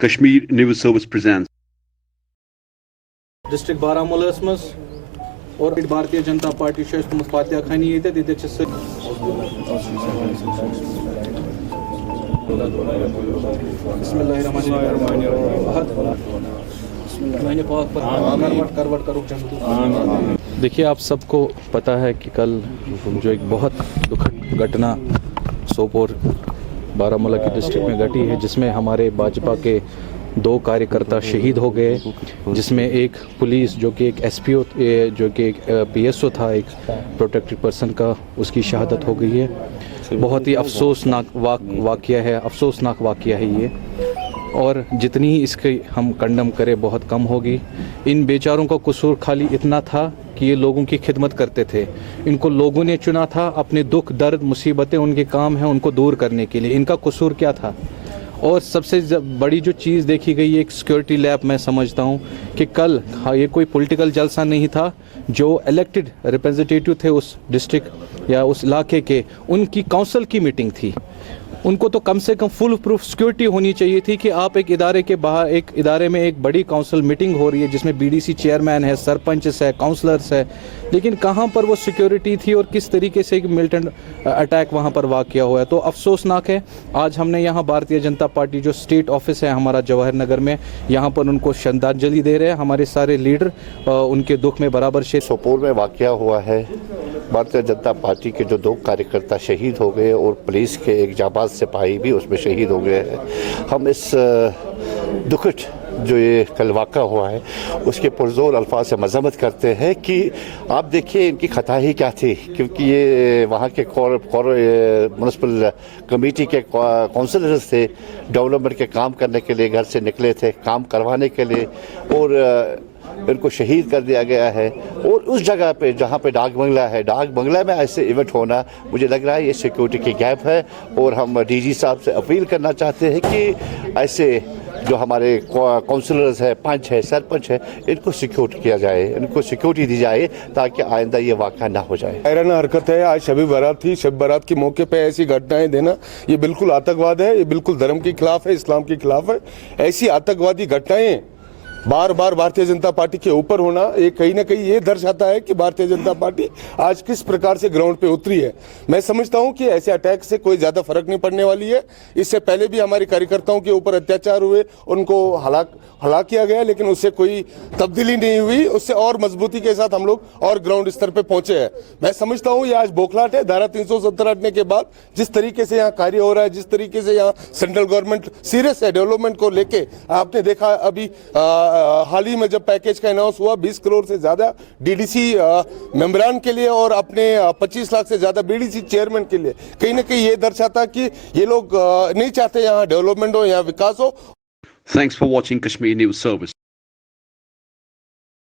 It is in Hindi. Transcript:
Kashmir News Service presents. District Baramulla मज और भारतीय जनता पार्टी फातिया खानी ये देखिए, आप सबको पता है कि कल जो एक बहुत दुखद घटना सोपोर बारामूला के डिस्ट्रिक्ट में घटी है, जिसमें हमारे भाजपा के 2 कार्यकर्ता शहीद हो गए, जिसमें एक पुलिस जो कि एक एसपीओ जो कि एक पीएसओ था, एक प्रोटेक्टेड पर्सन का, उसकी शहादत हो गई है। बहुत ही अफसोसनाक वाक़या है ये, और जितनी ही इसके हम कंडम करें बहुत कम होगी। इन बेचारों का कसूर खाली इतना था कि ये लोगों की खिदमत करते थे। इनको लोगों ने चुना था, अपने दुख दर्द मुसीबतें उनके काम हैं उनको दूर करने के लिए। इनका कसूर क्या था? और सबसे बड़ी जो चीज़ देखी गई, एक सिक्योरिटी लैब, मैं समझता हूँ कि कल ये कोई पॉलिटिकल जलसा नहीं था। जो इलेक्टेड रिप्रेजेंटेटिव थे उस डिस्ट्रिक्ट या उस इलाके के, उनकी काउंसिल की मीटिंग थी। उनको तो कम से कम फुल प्रूफ सिक्योरिटी होनी चाहिए थी कि आप एक इदारे के बाहर, एक इदारे में एक बड़ी काउंसिल मीटिंग हो रही है जिसमें बीडीसी चेयरमैन है, सरपंच है, काउंसलर्स है, लेकिन कहाँ पर वो सिक्योरिटी थी और किस तरीके से एक मिलिटेंट अटैक वहाँ पर वाक़या हुआ है। तो अफसोसनाक है। आज हमने यहाँ भारतीय जनता पार्टी जो स्टेट ऑफिस है हमारा जवाहर नगर में, यहाँ पर उनको श्रद्धांजलि दे रहे हैं। हमारे सारे लीडर उनके दुख में बराबर सोपोर में वाक़या हुआ है। भारतीय जनता पार्टी के जो 2 कार्यकर्ता शहीद हो गए और पुलिस के एक जाबाज सिपाही भी उसमें शहीद हो गए हैं। हम इस दुखद जो ये कल वाक़ा हुआ है उसके पुरजोर अल्फाज से मज़म्मत करते हैं कि आप देखिए इनकी खता ही क्या थी, क्योंकि ये वहाँ के म्यूनसिपल कमेटी के काउंसलर्स थे, डेवलपमेंट के काम करने के लिए घर से निकले थे, काम करवाने के लिए, और इनको शहीद कर दिया गया है। और उस जगह पे जहाँ पे डाक बंगला है, डाक बंगला में ऐसे इवेंट होना, मुझे लग रहा है ये सिक्योरिटी की गैप है। और हम डीजी साहब से अपील करना चाहते हैं कि ऐसे जो हमारे काउंसलर्स है, पंच है, सरपंच है, इनको सिक्योरिटी किया जाए, इनको सिक्योरिटी दी जाए ताकि आइंदा ये वाक़ा ना हो जाए। हैराना हरकत है। आज शब बारात थी, शब बारात के मौके पे ऐसी घटनाएं देना, ये बिल्कुल आतंकवाद है, ये बिल्कुल धर्म के खिलाफ है, इस्लाम के खिलाफ है। ऐसी आतंकवादी घटनाएं बार बार भारतीय जनता पार्टी के ऊपर होना, ये कहीं ना कहीं ये दर्शाता है कि भारतीय जनता पार्टी आज किस प्रकार से ग्राउंड पे उतरी है। मैं समझता हूं कि ऐसे अटैक से कोई ज्यादा फर्क नहीं पड़ने वाली है। इससे पहले भी हमारे कार्यकर्ताओं के ऊपर अत्याचार हुए, उनको हलाक किया गया, लेकिन उससे कोई तब्दीली नहीं हुई। उससे और मजबूती के साथ हम लोग और ग्राउंड स्तर पे पहुंचे हैं। मैं समझता हूं ये आज बौखलाहट है। धारा 370 हटने के बाद जिस तरीके से यहाँ कार्य हो रहा है, जिस तरीके से यहाँ सेंट्रल गवर्नमेंट सीरियस है डेवलपमेंट को लेके, आपने देखा अभी हाल ही में जब पैकेज का अनाउंस हुआ 20 करोड़ से ज्यादा डीडीसी मेंबरान के लिए और अपने 25 लाख से ज्यादा बीडीसी चेयरमैन के लिए, कहीं ना कहीं ये दर्शाता कि ये लोग नहीं चाहते यहाँ डेवलपमेंट हो, यहाँ विकास हो। Thanks for watching Kashmir News Service.